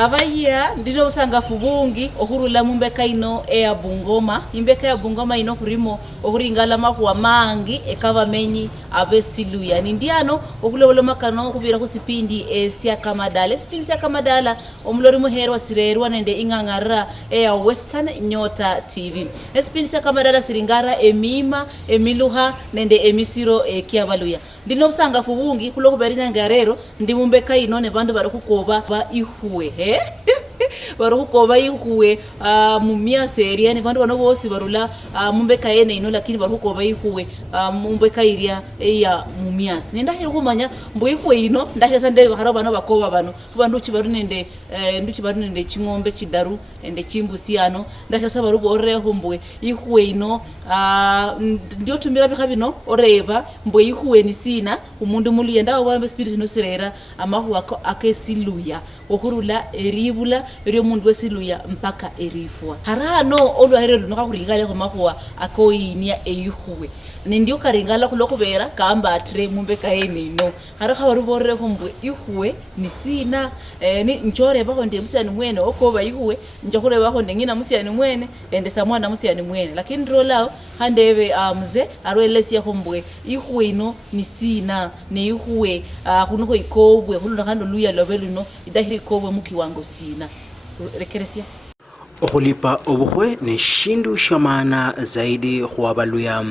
Abaya ndino busangafu bungi okurula mumbeka ino eya Bungoma. Imbeka ya Bungoma ino kurimo okuringala mahuwa mangi ekabamenyi abesiluya. Nindiano okulewolo makano kubira kusipindi esya Kamadala. Sipindi sya Kamadala omulori muhero wasirerwa nende ingangara eya Western Nyota TV. Sipindi sya Kamadala siringara emima, emiluha nende emisiro ekiabaluya. Ndino busangafu bungi kulo kuberinya ngarero ndi mumbeka ino ne bandu barukukoba ba ihuwe. Barukukoba ihuwe mumia seria ni bandu bano bose barula mumbeka yene ino lakini barukukoba ihuwe mumbeka iria ya mumia sinenda hero kumanya mbo ihuwe ino ndasha sande haro bano bakoba bano kubandu chibarunende nduchibarunende chingombe chidaru ende chimbusiano ndasha sabaru borre hombwe ihuwe ino ndio tumira bikabino oreva mbo ihuwe ni sina umundu muliyenda wabamba spirit no sirera amahu akesiluya okurula eribula eri mundu wesiluya mpaka erifwa harano olwarero nokakuringala ko mahuwa akoyinia eyihuwe nindio karingala kulokubera kamba atre mumbeka yene ino haraka baruborre kombwe ihuwe ni sina ni nchore bako ndi musiyani mwene okoba ihuwe njokure bako ndengina musiyani mwene ende samwana musiyani mwene lakini rolao handeve mze arwelesi ya kombwe ihuwe ino ni sina ne ihuwe kunuko ikobwe kulunda kando luya lobeluno idahiri ikobwe mukiwango sina rekeresia okulipa obuhwe ni shindu shamana zaidi huwabaluya.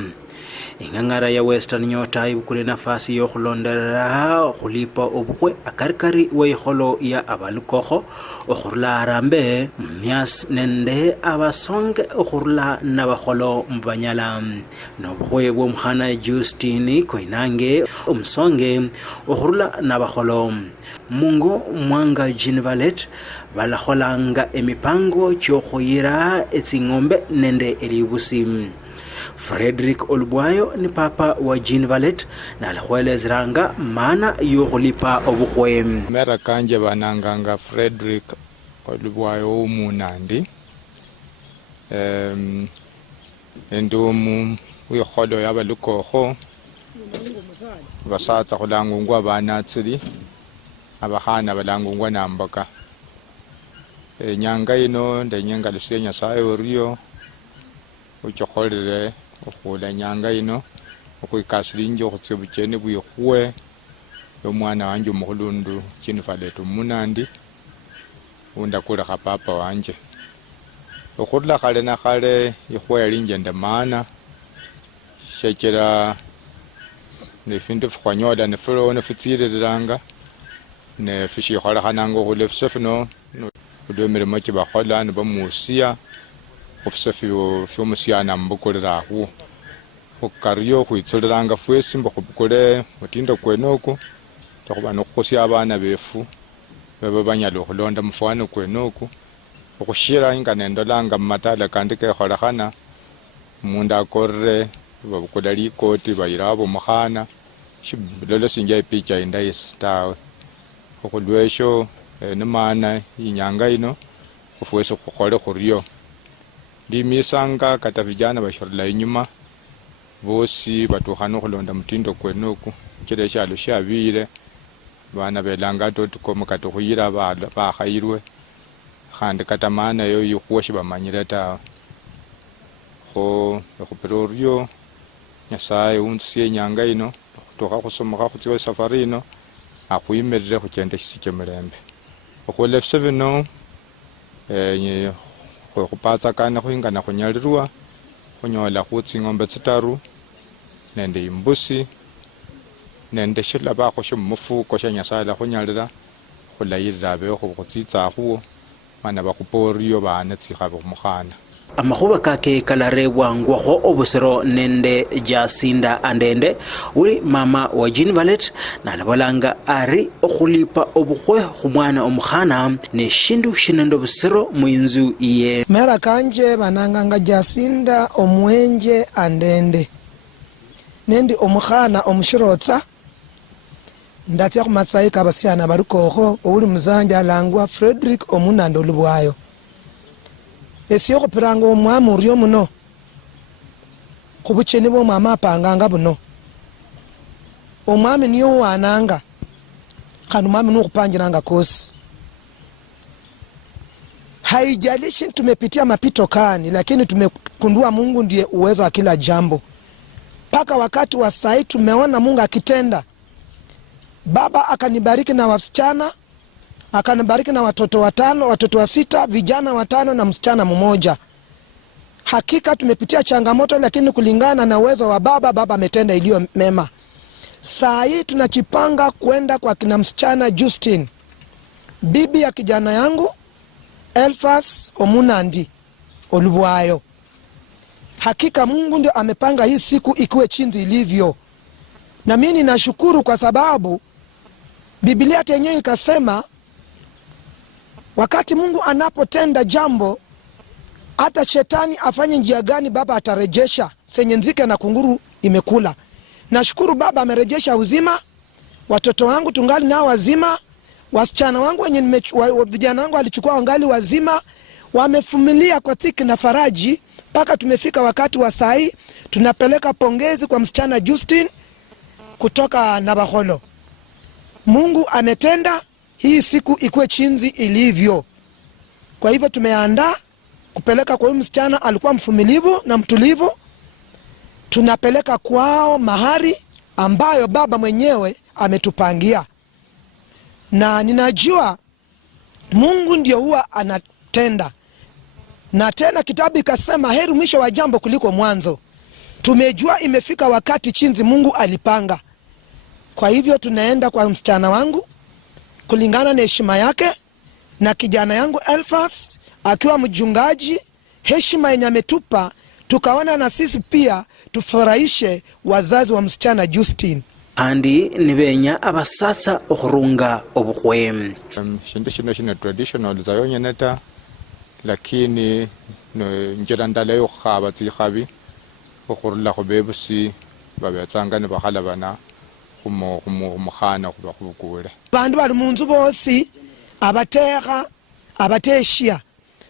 Ingangara ya Western Nyota ibukule nafasi yo khulondera khulipa obuhwe akarikari weiholo ya abalukoho okhurula arambe myas nende abasonge okhurula nabaholo mbanyala nobuhwe bw'omuhana Justine Koinange omusonge okhurula nabaholo mungo mwanga Jinvalet balakholanga emipango kyokhoyira etsingombe nende elibusi. Frederick Olubwayo ni papa wa Jinvalet na alkhwelezranga maana yokulipa obuhwe. Mera kanje bananganga Frederick Olubwayo umunandi endumu uyikholo yabalukoho basatsa khulangungwa abanatsiri abahana balangungwa namboka nyanga ino ndenyenga lusiya Nyasaye oriyo uchokholere okhula nyanga ino okwikasirinje okhutsibuchene bwihuwe omwana wanje omukhulundu Jinvalet omunandi undakulekha papa wanje okhurula khale na khale ihuwe yalinje nde maana shekera nefindu fikhwanyola nefitsiririranga nefishikholekhananga okhula efise fino khulwa emirimo chibakhola nibamusia ofisa fyomusiana mbukulira ahu okariyo khwitsolelanga fwesi mbo khubukule mutindo kwenoku takhuba nokhusia abana befu baba banyala okhulonda mufano kwenoku okhushira inga nendolanga mumatala kandi kekholekhana mundu akorre babukula likoti bayirabo mukhana shilolo sinja ipicha indayisi tawe okhulwesho nemana inyanga ino ofwesi khukhole khuryo ndimisanga kata vijana bashorla inyuma bosi batukhana khulonda mutindo kwenoku kile shalo shabire bana belanga totukomo kata khuyira bakhayirwe khandi kata maana yo yikhuwa bamanyire ta kho khupiroryo Nyasaye unsiye nyanga ino toka khusomokha khutsiwe safari ino akhuyimerere khuchende shisike mulembe okhule fseveno khupatsa kana khuingana khunyalirwa khunyola khutsingombe tsitaru nende imbusi nende shila bakho shumufuko sha Nyasaye khunyalira khulayirira beho khutsitsakhuwo bana bakhuporyo bana tsikhabo khumukhana. Amahuba kake kalarewa ngwaho obusero nende Jacinda Andende uli mama wa Jinvalet na alabalanga ari okhulipa obuhwe khumwana omukhana ne shindu shinendo busero muinzu iye. Mera kanje bananganga Jacinda omwenje Andende nendi omukhana omushirotsa ndatya khumatsayi kabasiana barukoho uli muzanja alangwa Frederick omunandi Olubwayo esiyo khupiranga omwami uryo muno khubucheni bw'omwami apanganga buno omwami niyo wananga khandi omwami nukhupangiranga kosi Haijalishi tumepitia mapito kani, lakini tumekundua Mungu ndiye uwezo wa kila jambo. Paka wakati wa sai tumeona Mungu akitenda. Baba akanibariki na wasichana, akanibariki na watoto 5, watoto 6, vijana 5 na msichana mmoja. Hakika tumepitia changamoto, lakini kulingana na uwezo wa Baba ametenda iliyo mema. Saa hii tunachipanga kwenda kwa kina msichana Justin, bibi ya kijana yangu Elfas Omunandi Olubwayo. Hakika Mungu ndio amepanga hii siku ikuwe chinzi ilivyo. Na mimi ninashukuru kwa sababu Biblia yenyewe ikasema wakati Mungu anapotenda jambo, hata shetani afanye njia gani, Baba atarejesha senye nzike na kunguru imekula. Nashukuru Baba amerejesha uzima, watoto wangu tungali nao wazima, wasichana wangu wenye vijana wangu alichukua wangali wazima, wamefumilia kwa thiki na faraji mpaka tumefika wakati wa sai. Tunapeleka pongezi kwa msichana Justin kutoka Nabaholo. Mungu ametenda hii siku ikuwe chinzi ilivyo. Kwa hivyo tumeandaa kupeleka kwa huyu msichana, alikuwa mfumilivu na mtulivu. Tunapeleka kwao mahari ambayo Baba mwenyewe ametupangia. Na ninajua Mungu ndio huwa anatenda. Na tena kitabu ikasema heri mwisho wa jambo kuliko mwanzo. Tumejua imefika wakati chinzi Mungu alipanga. Kwa hivyo tunaenda kwa msichana wangu kulingana na heshima yake, na kijana yangu Elfas akiwa mjungaji, heshima yenye ametupa, tukaona na sisi pia tufurahishe wazazi wa msichana Justin. Andi nibenya abasatsa okurunga obukhwe. Shindu shino traditional zayonyeneta, lakini njira ndala yo khaba tsikhabi okhurula khobebusi babetsanga ne bakhala bana khumukhana khuba khubukule. Bandu bali munzu bosi abatekha abateshia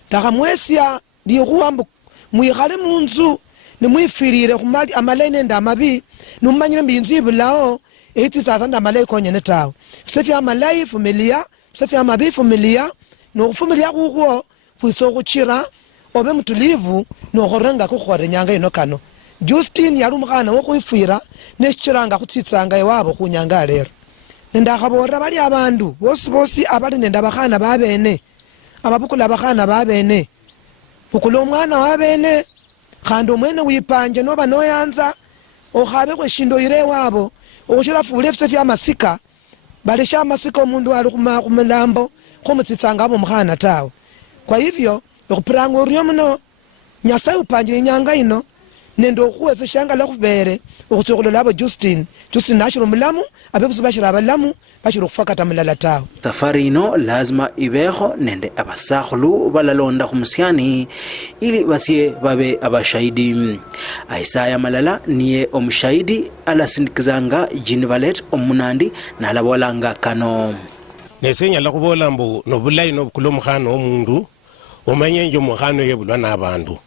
takamwesia ndihuambu muikhale munzu nimwifirire khumali amalai nende amabi numanyire mbinzu ibulao eti sasa nda amalai konyene tawe sefi amalai fumilia sefi amabi fumilia no fumilia kukwo kwiso kuchira obe mutulivu no khorenga kukhore nyanga ino kano. Justin yali umkhana wokuifira neshiranga kutsitsanga iwabo kunyanga lero nendakhabora bali abandu bosi abali nenda bakhana babene ababukula bakhana babene bukula omwana wabene khandi omwene wipanje noba noyanza okhabe kweshindo ire wabo okushira fule fse fya masika bali sha masika omundu ali khumilambo khumutsitsanga abo mkhana tawe. Kwa hivyo okupiranga oryo muno Nyasaye upanjire nyanga ino nendo khuwese shanga la khubere okutsokola labo Justin nashiro mulamu abebusi bashira abalamu bashiro kufakata mulala tawe. Safari ino lazima ibeho nende abasakhulu balalonda khumusyani ili batye babe abashahidi. Isaya Malala niye omushahidi alasindikizanga Jean Valet Omunandi nalabolanga kano. Nesenya la kubola mbu nobulayi nobukula omukhana omundu omanye nje omukhana yebulwa n'abandu.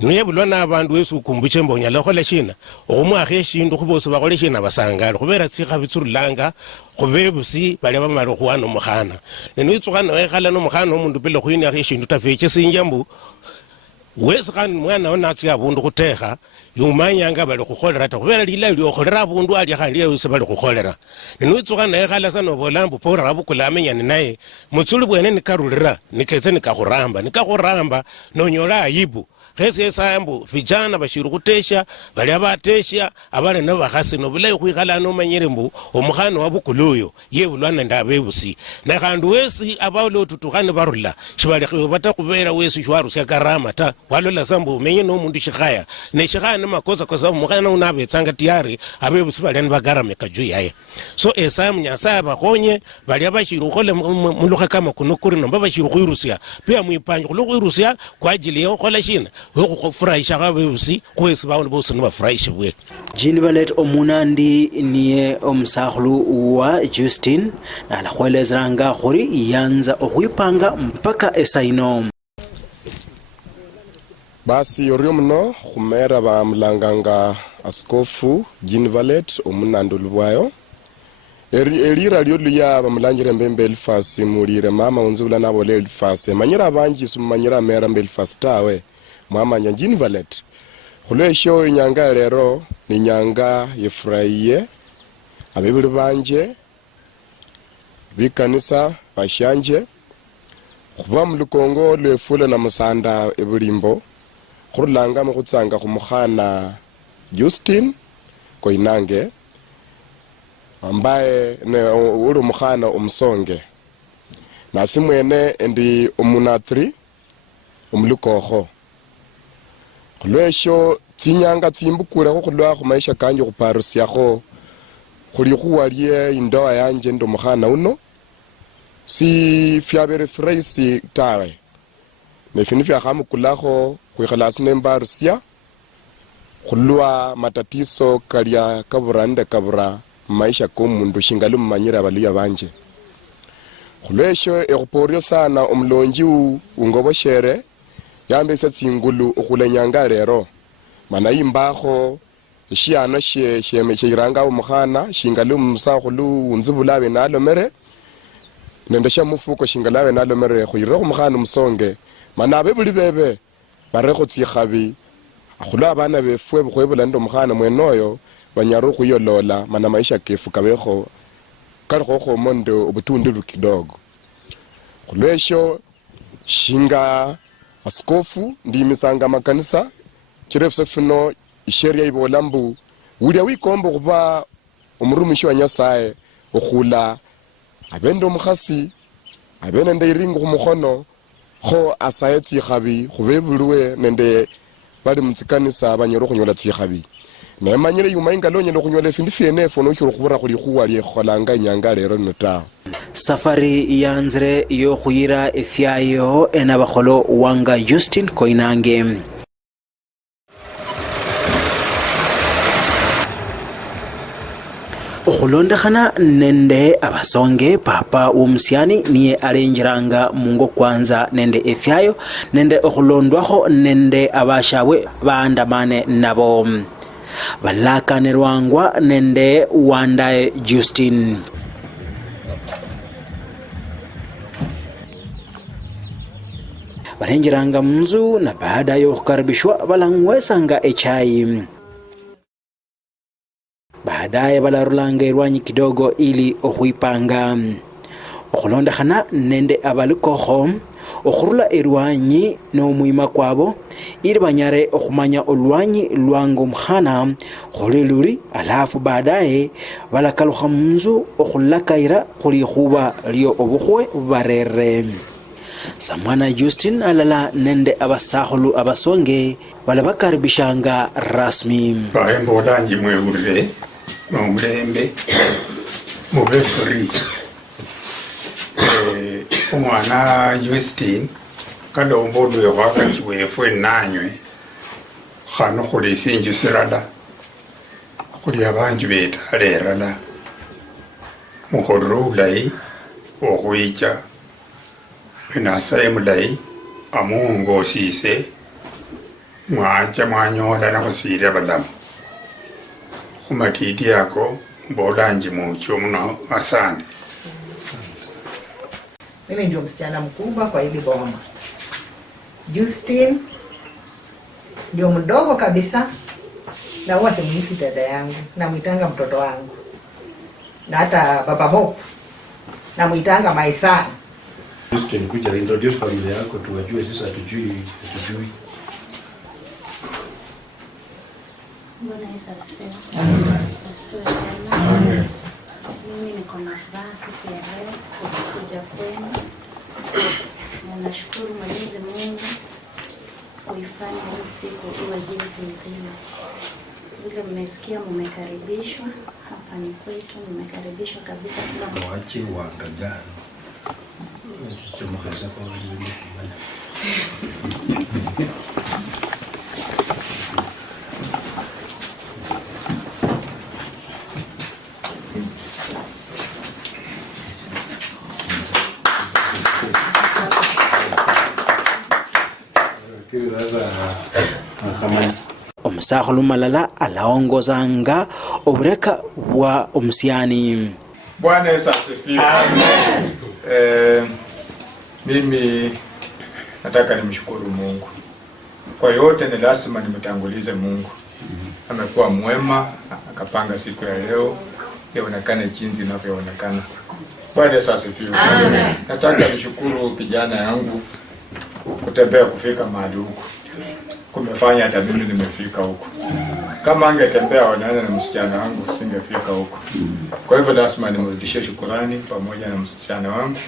Nuyebulwa n'abandu wesu ukumbuche mbonya lakhola shina okhumwakha eshindu khubosi bakhole shina basangala khubera tsikha bitsurulanga khubebusi bali bamala khuwana omukhana nenwitsukhana wekhala nomukhana omundu bila khuyinakha eshindu tafeche sinjambu wesi khandi mwana onatsi abundu khutekha yumanyanga bali khukholera ta khubera lila lyokholera abundu ali khandi yewesi bali khukholera nenwitsukhana wekhala sana obolambu pora abukula amenyane naye mutsuli bwene nikarulira niketse nikakhuramba nonyola ayibu. Khesi esambu vijana bashiru kutesha bali abatesha abale nabakhasi nobulayi khwikhala nomanyire mbu omukhana wabukuluyo yebulwana ndabebusi na khandu wesi abalo tutukhane barula shibali batakubera wesi shwaru sya karama ta walola sambu umenye nomundu shikhaya ne shikhaya namakosa kwa sababu mukhana unabetsanga tiyari abebusi bali bagarame kaju yaye. So esamu Nyasaye bakhonye bali abashiru khole mulukha kama kunukuri nomba bashiru khwirusya pia mwipanje khulukhuirusya kwa ajili yo khola shina kufurahisha kabebusi kwesi baone bosi nibafurahishe bwe. Jean Valet Omunandi niye omusakhulu wa Justin nalakhwelezeranga khuri yanza okhwipanga mpaka esaino. Basi oryo muno khumera bamulanganga Askofu Jean Valet Omunandi Olubwayo elira lyo luya bamulanjire mbembe Elifas mulire mama unzula nabo le Elifas manyira banji sumanyira mera mbele Elifas tawe mwamanya Jean Valet khulwesho inyanga lero ni nyanga yefurahiye abebuli banje bikanisa bashanje khuba mulukongo lwefula na musanda ebulimbo khurulanga mukhutsanga khumukhana Justin Koinange ambaye uri mukhana omusonge nasi mwene endi omunatri omulukokho khulwesho tsinyanga tsimbukule khulwa khumaisha kanje khuparusyakho khuli khuwalye indoa yanje ndo mukhana uno si fyabere freisi tawe nefini fyakhamukulakho khwikhalasi nembarusya khulwa matatiso kalya kabura nde kabura maisha komundu shingali mumanyira baluya banje khulwesho ekhuporyo sana omulonji ungoboshere yambesa tsingulu okhulenyanga lero mana imbakho shiano shiranga umukhana shingali musakhulu unzibulabe nalomere nende shamufuko shingalabe nalomere khuyira khumukhana umusonge mana abebuli bebe barekho tsikhabi akhula abana befwe bukhwebula ndo mukhana mwenoyo banyaru khuyolola mana maisha kefu kabekho kalikho mondo obutundu kidogo khulwesho shinga askofu ndimisanga makanisa chirefu fino isheria ibolambu ulya wikombo kuba omurumishi wa Nyasaye okhula abendo mukhasi abene ndeiringo khumukhono kho asaye tsikhabi khubebulwe nende bali mutsikanisa banyoro khunyola tsikhabi nemanyire yuma ingalonye lokhunyola findu fyenefo nokhiro khubura khuli khuwalye kholanga inyanga lero nota safari yanzire yo khuyira efyayo enabakholo wanga Justin Koinange okhulondekhana nende abasonge papa womusyani niye alenjiranga mungo kwanza nende efyayo nende okhulondwakho nende abashabwe baandamane nabo balakanirwangwa nende wandaye Justin balenjiranga munzu na baada ya kukaribishwa balangwesanga echai baadaye balarulanga irwanyi kidogo ili okhuipanga okhulondekhana nende abalukokho okhurula irwanyi n'omwima kwabo ili banyare okhumanya olwanyi lwanga omukhana khuli luri alafu baadaye balakalukha munzu okhulakaira khuli khuba lyo obukhwe barere samwana Justin alala nende abasakhulu abasonge balabakaribishanga rasmi baembolanji mwewurire nomulembe mube free umwana Justin kalombo lwe wakati wefwe nanywe khano khuli sinju sirala khuli abanju betalelala mukholero ulayi okhwicha enasaye mulayi amuongosise mwacha mwanyola nakhusire balamu khumatiti yako mbolanji mucho muno asante. Mimi ndio msichana mkubwa kwa hili boma. Justin ndio mdogo kabisa na huwa simuiti dada yangu, namuitanga mtoto wangu. Na hata baba Hope namuitanga my son. Justin, kuja introduce familia yako tuwajue sisi hatujui. Bwana Yesu asifiwe. Asifiwe tena. Amen. Mimi niko na furaha siku ya leo kuja kwenu. Na nashukuru Mwenyezi Mungu kuifanya hii siku iwe jinsi ilivyo. Vile mmesikia mmekaribishwa, hapa ni kwetu, mmekaribishwa kabisa kila mtu. Waache waangaliane. Tumekeza kwa wengine. omusakhulu malala alaongozanga obureka bwa omusyani Bwana Yesu asifiwe. Amen. Mimi nataka nimshukuru Mungu. Kwa yote ni lazima nimtangulize Mungu. Amekuwa mwema, akapanga siku ya leo ionekane jinsi inavyoonekana. Bwana Yesu asifiwe. Amen. Nataka nishukuru kijana yangu kutembea kufika mahali huko. Kumefanya hata mimi nimefika huko. Kama angetembea wanaana na msichana wangu singefika huko. Kwa hivyo lazima nimrudishie shukrani pamoja na msichana wangu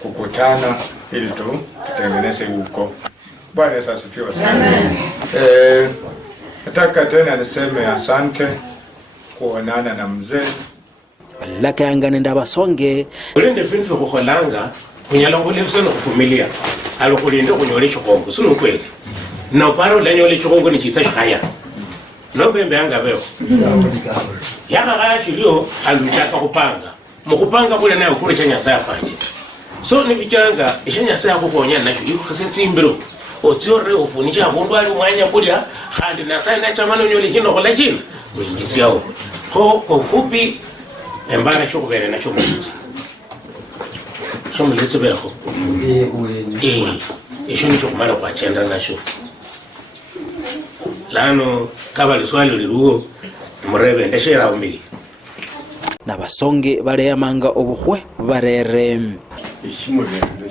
kukutana ili tutengeneze huko. Bwana Yesu asifiwe sana. Nataka tena niseme asante kuonana na mzee. Laka yangane ndabasonge. Ulinde finfu kukholanga kunyalongole kuseno kufumilia. Alokulinde kunyolesha kongo sino kweli. No paro lenyolesha kongo ni chitsa shaya. No bembe anga beo. Yaka kaya shilio alutaka kupanga. Mukupanga kule nayo kule chanya saya panje. So ni vichanga chanya saya kukonya na shilio kaseti mbiro. Otiore ofunisha mundu ali mwanya kulya handi na sai na chamano nyoli kino kola kino mwingisi yao kwa ufupi embara chokubere na chomuliza chomuliza beho isho ni chokumara kwa chenda nasho lano kabali swali liruo murebe ndeshera umbili na basonge bare yamanga obuhwe barere ishimo lendo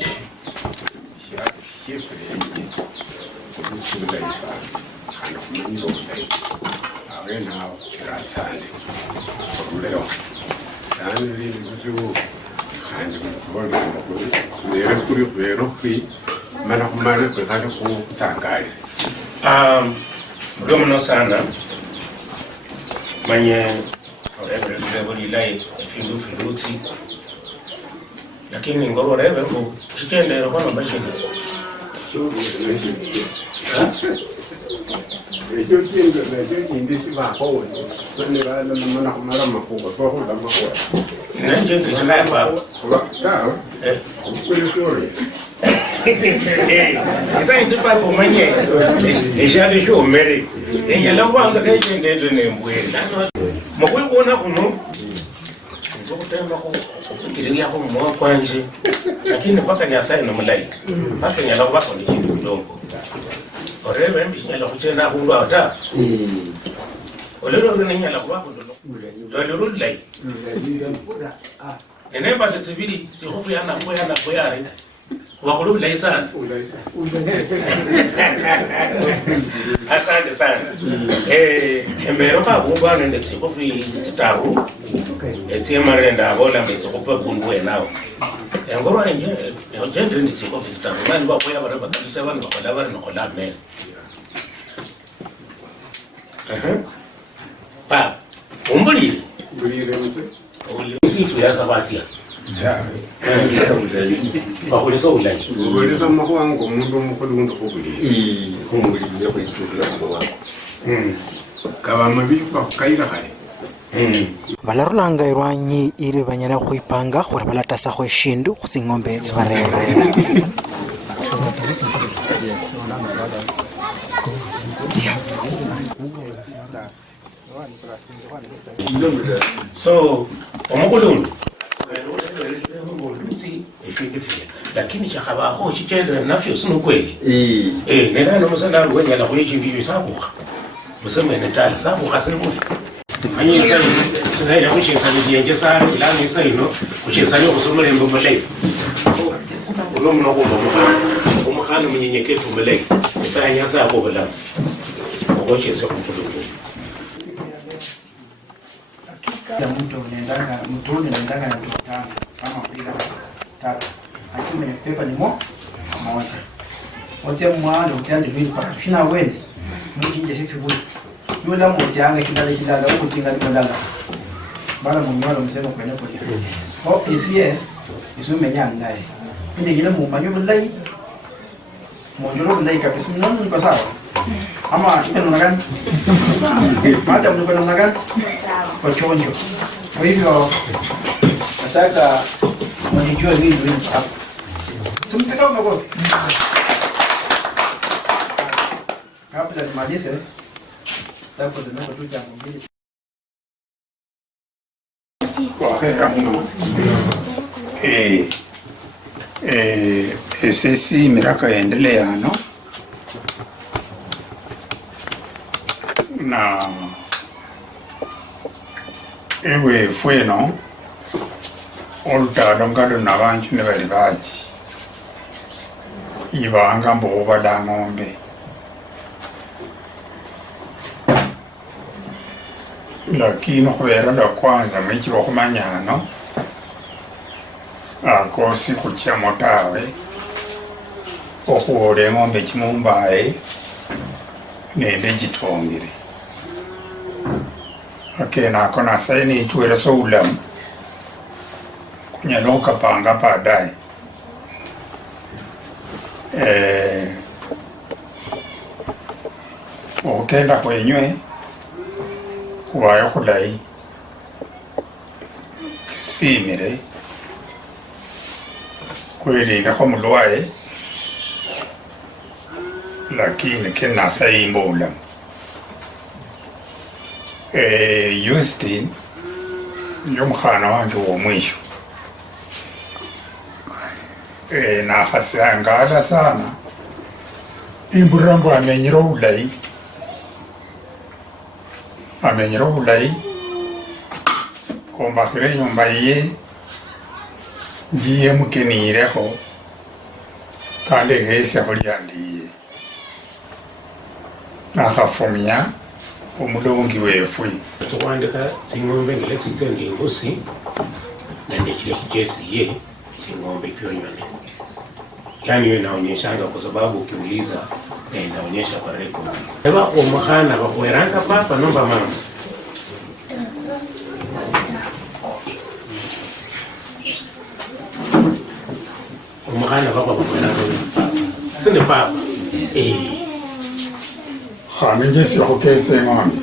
Mdomo sana manye orebe lai filuti lakini ngoro rebe ngo chitendero kwa mabashini Yo tiendo la indisi bajo, se va la mano mala mafuga, bajo la mafuga. Nje tena hapa. Claro. Isa ndipa kwa manye. Ejale sho mere. Enyala kwa ndo kaje ndendo nembwela. Mokwe kuona kuno. Nzokutemba ko kufikiria ko mwa kwanje. Lakini paka nyasai no mulai. Paka nyala kwa ko ndikindu kidogo. Orebe mbinyala kuchenda kundu ata. Olero ngenya la kwa kundu. Olero lai. Enemba tsibili tsihofu yana kwa yare. Wakulu lai sana. Asante sana. Emero ka kubana ndi tsihofu tsitaru. Etiyemarenda abola metsikopa kundu enao. Engoro nje, ojende ndi tsihofu tsitaru. Bani bakho yabara bakabisa bani bakola bari nokola me. Pa, umbuli. Usifu ya sabatia. Bakulisa ulai. Bakulisa mahuango mundu mukulu mundu kubuli. Kumbuli ya kuitusira kwa wako. Kaba mabiyu kwa kaira hali. Balarulanga irwanyi iri banyana kuipanga hore balatasa kwa shindu kutsingombe tsibarere. So, omukulundu lakini chakabaho chichenda nafyo sino kweli nena no musana lwenya la kuyichi ndiyo sabuka museme netala sabuka sino anyi sana ngai na kushisa ndiye sana ila ni saino kushisa yo kusomele mbombo life ulo mno ko umukhana munyenyekevu mbele isanya sa ko bala okochese kumkulundu ya mtu unaendanga na mtutano kama kuliga tatu lakini mwenye pepa ni moja wote mwana utende vile pa shina weni mwingi hivi bure yule mmoja kidala huko tinga kidala bala mwana msema kwenye pole so isie isumenya ndaye ngine mumanyo bulai monjoro bulai kabisa mnano ni sawa ama kipendo gani baada mnapenda namna gani kwa chonjo kwa hivyo nataka mnijue hili hapa tumpiga makofi kabla nimalize tapo zinako tu jambo mbili Wahera muno. Esesi miraka yaendelea no na ewe fueno olutalo ngalo nabantu ne bali baji ibanga mboba la ng'ombe lakini khubera lwa kwanza mwichiro khumanyano ako sikhuchamo tawe okhuwola eng'ombe chimumbaye nende chitongile akenako nasaye nichwele soulamu kunyala khukapanga baadaye okhukenda khwenywe khuwayo khulayi kisimile khwelindekho mulwaye lakini kenasa yimba obulamu Justin ndio mukhana wange womwisho nakhasangala sana imbulira mbu amenyire obulayi kombakhire enyumba ye njiye mukenirekho kandi ekhesyaho lyandiye nakhafumya omulongi wefwe tukwandika tsing'ombe ngile tsitsendi ingusi nende chile chichesiye tsing'ombe fyonywane yani hiyo inaonyeshanga kwa sababu ukiuliza inaonyesha kwa record eba omukhana bakhweranga papa nomba mama omukhana bakhweranga papa sinde papa khane nje siyakhukesa eng'ombe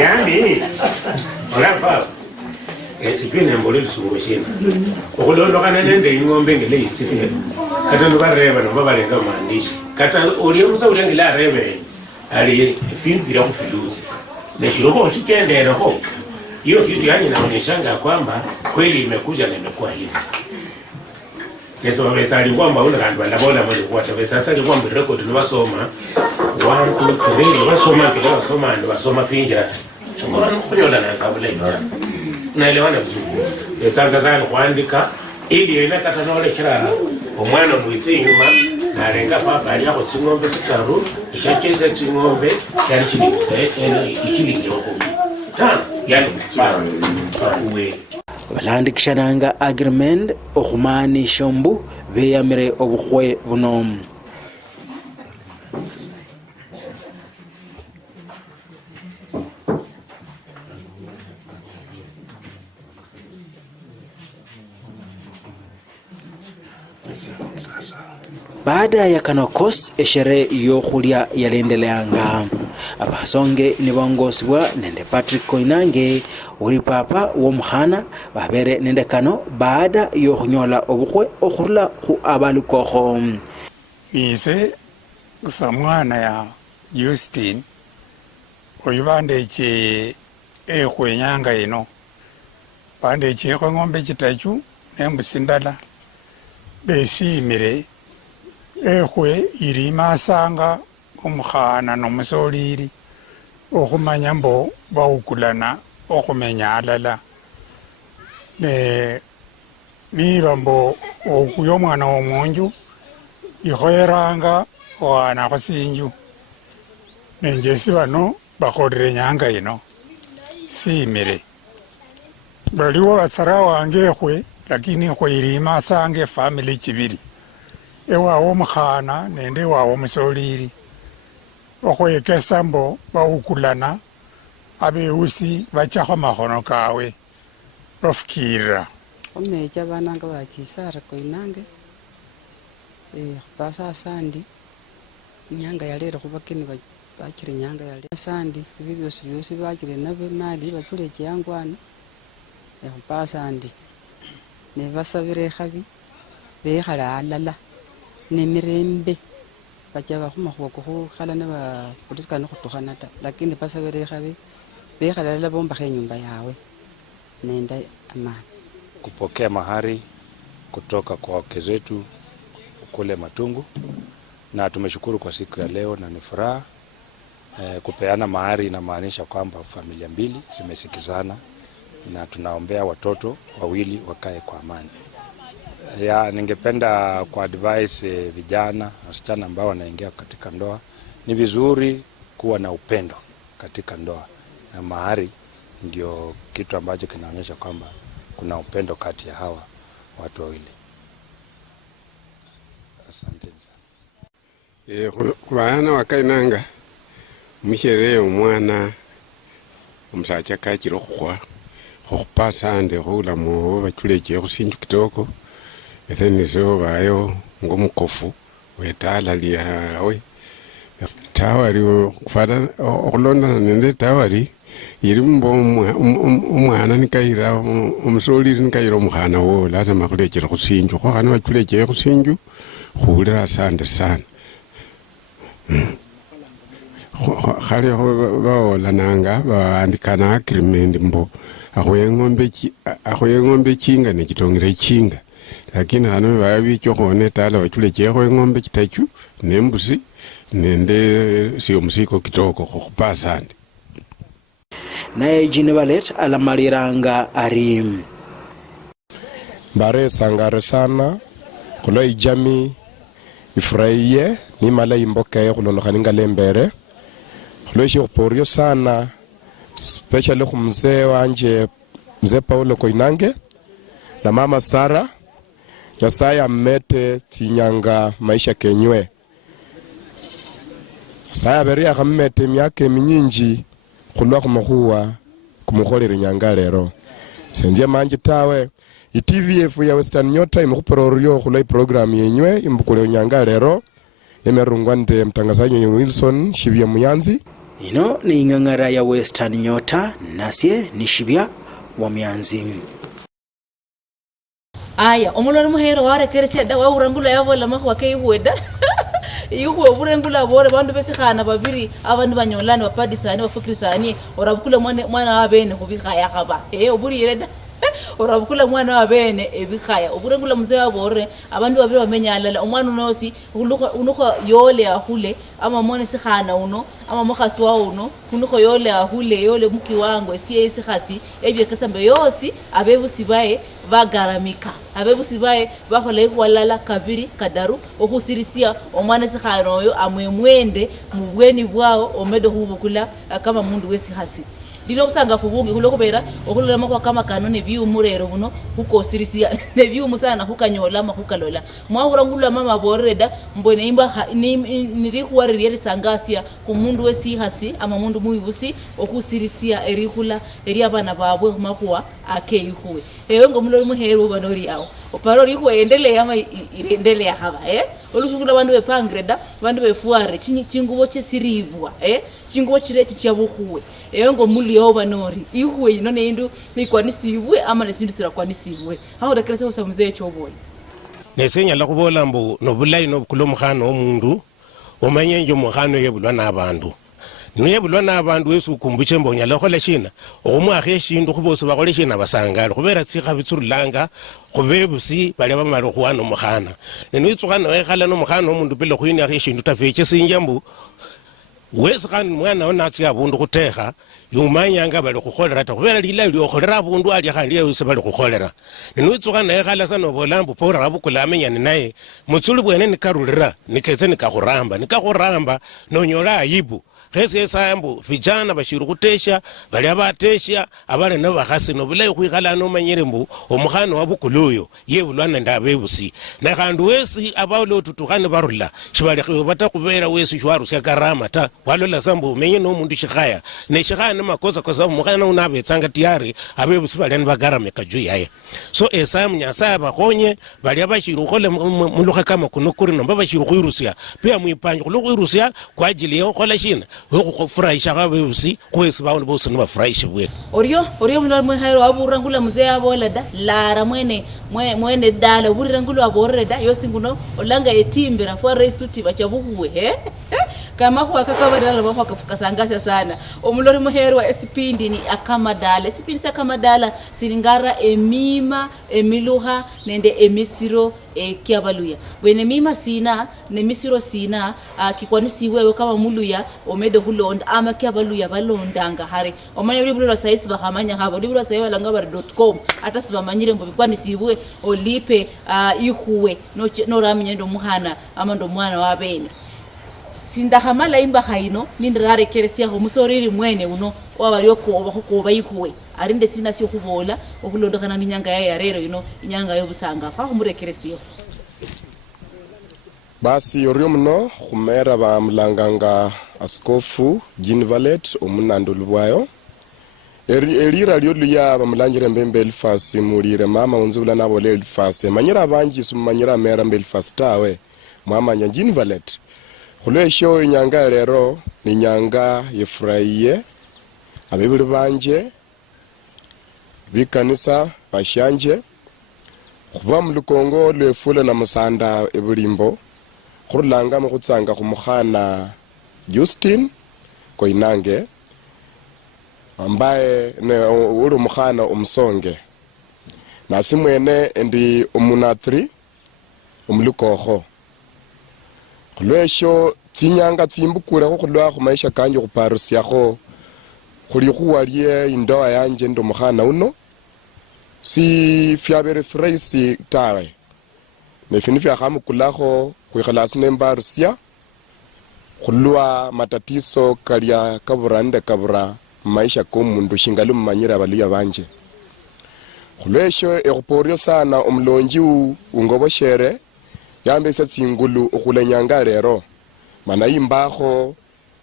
yani ola papa sijui nembole lusungu shina okulondokana nende ing'ombe ngile yitsipile kata nobareba noba balenga maandishi kata oli omusauli ngile arebe ali finfira kufiluzi neshiloko shikenderekho hiyo kitu yani inaonyeshanga kwamba kweli imekuja na imekuwa hivi Yesu wametsali kwamba una kantu balabola mali kwata betsatsa li kwamba record no basoma 1 2 3 basoma kile basoma ndo basoma fingira ngona kunyola na kabula ina naelewana vizuri yetsanga sana kuandika ili ina kata nole kira omwana mwitsi nyuma nalenga papa ali ako tsing'ombe sitaru ishacheze tsing'ombe yani ikilikile ko yani uwe balandikishananga agreement okhumanisha mbu beyamire obukhwe buno baada ya kanokos eshere yokhulya yalendeleanga abasonge nibongosibwa nende Patrick Koinange uri papa womukhana babere nende kano baada yokhunyola obukhwe okhurula khu abalukokho ise samwana ya Justin oyu bandeche ekhwenyanga ino bandechekho eng'ombe chitachu nembusi ndala besimire ekhwe ilimasanga omukhana nomusolili okhumanya mbo bawukulana okhumenya alala niba mbo okuya omwana womunju ikhoyeranga owanakho sinju nenjesi bano bakholere nyanga ino simire baliwo basara wange ekhwe lakini ekhwe ilimasanga efamily chibili ewawo omukhana nende ewawo omusolili okhwekesa mbo bawukulana abeusi bachakho makhono kawe bafukirira omecha bananga bakisara Koinange khupasa sandi nyanga yalere khubakeni bakire nyanga yalere sandi ibi byosi bakire nabe mali bachuleche yangwana khupasa sandi ne basabire khabi bekhala alala nemirembe bacha bakhumakhuwa khukhala ne bapolisikana khutukhana ta lakini basabire khabi bekhala bombakha nyumba yawe nenda amani. Kupokea mahari kutoka kwa wake zetu kule Matungu, na tumeshukuru kwa siku ya leo na ni furaha. Kupeana mahari inamaanisha kwamba familia mbili zimesikizana na tunaombea watoto wawili wakae kwa amani. Ningependa kwa advice vijana wasichana ambao wanaingia katika ndoa, ni vizuri kuwa na upendo katika ndoa, na mahari ndio kitu ambacho kinaonyesha kwamba kuna upendo kati ya hawa watu wawili. Asante sana. Kubayana wakainanga mushere umwana umusacha kachiro khupasa ande khulamu bachuleche khusinju kitoko ethenise bayo ngomukofu wetala lyawe tawari kufata okulondana nende tawari yiri mbo umwana nikaira umusoliri nikaira umukhana wo lazima khulechera khusinju khokhana bachuleche khusinju khulira asante sana. Khali baolananga baandikana agreement mbo akhuyeng'ombe chinga nechitongere chinga, lakini hano babicho khone tala bachulechekho eng'ombe chitachu nembusi nende siomusiko kitoko khupasande. Naye Jean Valet alamaliranga ari bare sangare sana kulo ijami ifurahie ni mala imboke kulonokhaninga lembere kulo shikuporio sana, especially kumzee wanje mzee Paulo Koinange na mama Sara. Nyasaye amete tinyanga maisha kenywe. Saya beri akamete myake minyinji kulwa kumuhuwa kumukholera nyanga lero. Senje manje tawe iTVF ya Western Nyota imukupororio khulai program yenywe imbukule nyanga lero. Emerungwa nde mtangazaji Wilson Shibya Muyanzi. Ino ni ngangara ya Western Nyota, nasye ni Shibya wa Muyanzi. Aya omulori muhero warekeresia da waurangula yavola mahwa keiweda ihuwe burengula bore bandu besikhana babiri abandu banyolani bapadisani bafukirisani orabukula mwana wabene kubikhaya khaba oburire da orabukula mwana wabene ebikhaya oburengula mzee wabore abandu babiri bamenyalala omwana unosi unukho yole ahule ama mone sikhana uno ama mokhasi wa uno kunukho yole ahule yole muki wangu esiye sikhasi ebyekesambe yosi abebusi bae bagaramika abebusi bae bakhola ikwalala kabiri kadaru okhusirisia omwana sikhana oyo amwemwende mubweni bwao omedo hubukula kama mundu wesikhasi dino busangafu bungi khulokubera okhulolama kwa kama kanone byumurero buno hukosirisia ne byumusana hukanyola mahukalola mwahurangula mama boreda mbone imba niri khwaririye sangasia ku mundu wesihasi ama mundu muibusi okhusirisia erihula eri abana babwe makhwa akeihuwe ngo mulolo muhero banori yawo oparori huendelea ama irendelea haba olushukula bandu bepangreda bandu befuare chingubo chesiribwa chingubo chireti chabuhuwe ngo mulio banori ihuwe ino nendo nikwanisibwe ama nesindu sirakwanisibwe hawo dakrese osamuzeye chobole nesenya la kubola mbo nobulayi nobukulo mukhano omundu omanye nje mukhano yebulwa nabandu nuyebulwa nabandu wesu kumbuche mbonya lokhola shina omwakhe eshindu khubosi bakhole shina basangala khubera tsikha bitsurulanga khubebusi bali bamala khuwana mukhana nenwitsukhana wekhala nomukhana omundu pile khuyina eshindu tafeche sinjambu wesi khani mwana onatsi abundu khutekha yumanyanga bali khukholera ta khubera lila lyokholera abundu ali khandi yewise bali khukholera nenwitsukhana wekhala sana obolambu pora abukula amenyani naye mutsuli bwene nikarulira niketse nikakhuramba nonyola ayibu khesi esambu vijana bashiri khutesha bali abatesha abale nabakhasi nobulayi khwikhala nomanyire mbu omukhana wabukuluyo yebulwana ndabebusi na khandu wesi abalo tutukhane barula shibali khibata khubera wesi shwarusya karama ta walola sambu menye nomundu shikhaya ne shikhaya namakosa kosa mukhana unabetsanga tiyari abebusi bali bagarame kaju yaye so esamu nyasa bakhonye bali abashiri khole mulukha kama kunokuri nomba bashiri khwirusya pia muipanje khulukhuirusya kwa ajili yo khola shina khufurahisha abebusi kwesi bawo bosi nabafurahisha bwe orio mulolo muhero waburangula mzee abolada lara mwene dala uburangula aboreda yosinguno olanga etimbira for resuti bachabuhuwe kama kwa kakamadala bako kafukasangasha sana omulori muherwa esipindi ni akamadala esipindi sa akamadala silingara emima emiluha nende emisiro kiabaluya bwene mima sina ne misiro sina kikwanisi wewe kama muluya omede hulonda ama kiabaluya balondanga hare omanya libulwa saisi bahamanya habo libulwa sayi balanga.com ata sibamanyire mbo bikwanisi bwe olipe ihuwe no ramye ndo muhana ama ndo mwana wa bene sindahamala imba haino nindirare keresia ho musoriri mwene uno wabayoko obakuba yikuwe arinde sina syo kubola okulondokana ninyanga ya rero inyanga yo busanga fa humurekeresio basi orio mno khumera ba mlanganga askofu Jean Valet omunando lubwayo erira lyo luya bamulangire mbembe Elfas mulire mama unzula nabo le Elfas manyira abanji sumanyira mera mbele Elfas tawe mama nya Jean Valet khulesho inyanga lero ni nyanga yefuraiye abebuli banje bikanisa bashanje khuba mulukongo lwefula na musanda ebulimbo khurulanga mukhutsanga khumukhana Justin Koinange ambaye ne uri mukhana omusonge nasimwene ndi omunatri omulukokho khulwesho tsinyanga tsimbukule khulwa khumaisha kanje khuparusiakho khuli khuwalie indoa yanje ndo mukhana uno si fyabere freisi tawe nefini fyakhamukulakho khwikhalasi nembarusia khulwa matatiso kalya kaburande kabura maisha komundu shingalu mmanyira baluya banje khulwesho ekhuporio sana omulonji ungoboshere yambesa tsingulu okhulenyanga lero mana imbakho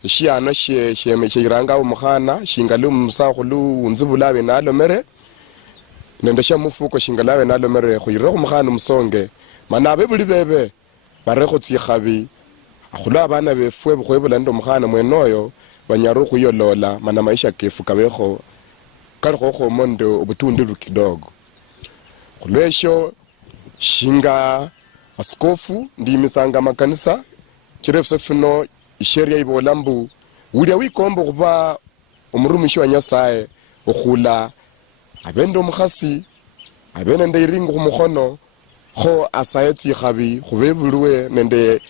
shiana shemechiranga omukhana shingalu musakhulu unzibulabe nalomere nende shamufuko shingalawe nalomere khuyira omukhana musonge mana abebuli bebe barekho tsikhabi akhula abana befwe bukhwebula ndo mukhana mwenoyo banyaru khuyolola mana maisha kefu kabekho kalikho mondo obutundu kidogo khulwesho shinga askofu ndimisanga makanisa chirefu fino isheria ibolambu ulia wikombo kuba umurumishi wa Nyasaye okhula abendo mukhasi abene ndeiringo kumukhono kho asaye tsikhabi khubebulwe nende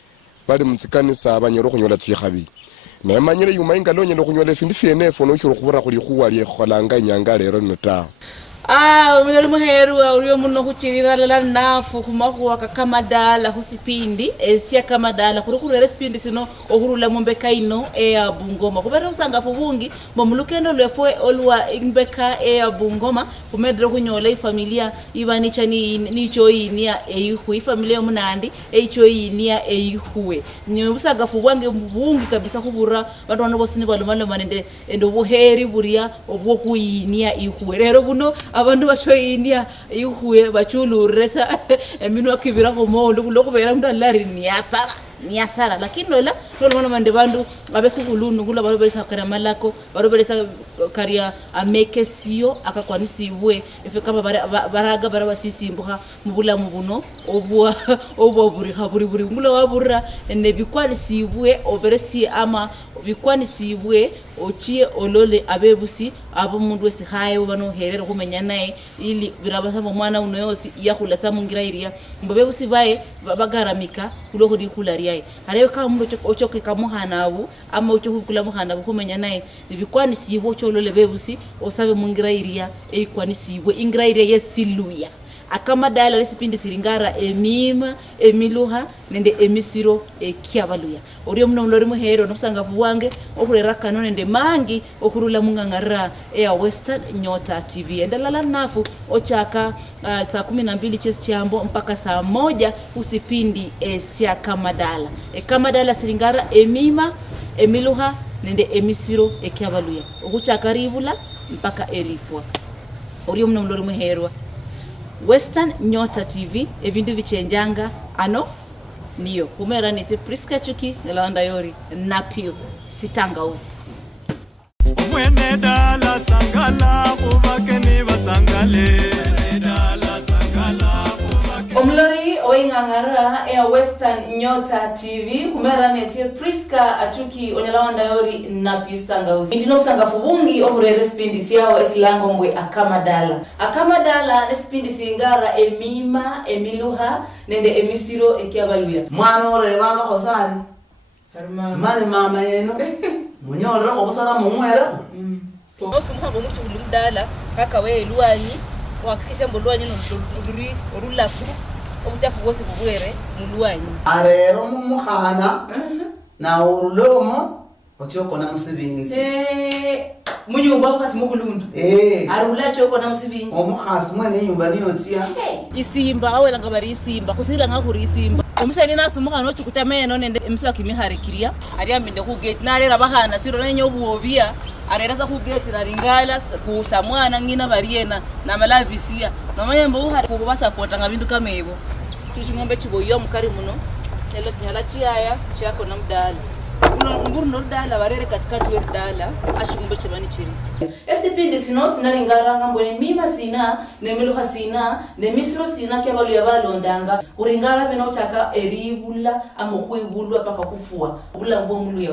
bali mutsikanisa abanyero khunyola tsikhabi nemanyire yumainga lonyelo khunyola findu fyenefo no khiro khubura khuli khuwali kholanga inyanga lero nota Mulori muherwa uriyo muno kuchirira lala nafu kumakuwa kakamadala husipindi esia kamadala kurere sipindi sino ohurula mumbeka ino ya Bungoma kubera usangafu bungi momulukendo lwefwe olwa imbeka ya Bungoma kumedre kunyola ifamilia ibanicha nicho inia eyihu ifamilia munandi echo inia eyihuwe nyobusangafu bwange bungi kabisa kubura bantu bano bose ni balumalo manende endo buheri buria obwo kuyinia ihuwe rero buno abantu bachoyinia ihuwe bachuluresa eminu akibira komondo kulokubera mndalari niasara lakini lola mande bandu abesukulunu kula barobesa kana malako barobesa karia amekesio akakwanisiwe efe kama baraga barabasisi mbuha mubula mubuno obwa buri ngula wabura ne bikwanisiwe oberesi ama bikwanisiwe ochie olole abebusi abo mundu wese haye bano herero kumenya naye ili birabasa mwana uno yosi yakhula samungira iria mbebusi baye bagaramika kuloko dikularia arebe ka mundu ochoke kamuhana abu ama ochoke kula muhana abu kumenya naye bikwanisiwe ocholole bebusi osabe mungira iria eikwanisiwe ingira iria yesiluya akamadala lesipindi siringara emima emiluha nende emisiro kiabaluya oriyo muno mulori muhero nosangavu wange okulera kano nende mangi okurula mungangara ya Western Nyota TV endalala nafu ochaka saa 12 chesi chambo mpaka saa 1 usipindi sia kamadala kamadala siringara emima emiluha nende emisiro kiabaluya okuchaka ribula mpaka erifwa oriyo muno mulori muhero Western Nyota TV evindu vichenjanga ano niyo kumera nise Priska Chuki nalanda yori napio sitangausi mwene dala sangala kubake ni basangale dala sangala kubake Omlori oingangara ya Western Nyota TV kumera nesi Priska Achuki onyalawanda yori na Pistangauzi ndino usangafu bungi ohurere spindisi yao esilango mbwe akamadala nesipindi singara emima emiluha nende emisiro ekiabaluya mwana ole baba khosani mani mama yeno munyolera khobusana mumwera osumuhango mucho ulumdala kaka we luanyi wakikisha mbulwanyi noluri orulafu obuchafu bwose bubwere mulwanyi arero mumukhana na urulomo otyokona musibinzi munyumba omukhasi mukhulundu arula chokona musibinzi omukhasi mwene nyumba niyotia isimba awelanga bari isimba kusilanga khuri isimba omusani nasumukhana ochikutameno nende emiswa kimiharikiria ariambinde khugate narera bahana siro nenye obuobia arera sa khugate naringala kusa mwana ngina bariena na malavisia nomanyembo uhari kuba supporta ngabindu kamebo tuchingombe chiboyo mukari muno nelo tinyala chiaya chako na mdala nguru no dala barere katikati we dala ashingombe chebani chiri esipindi sino sinaringara ngambone mima sina nemiluha sina nemisiro sina kyabalu yabalondanga uringara bino chaka eribula amokhwibulwa paka kufua bula mbomulu ya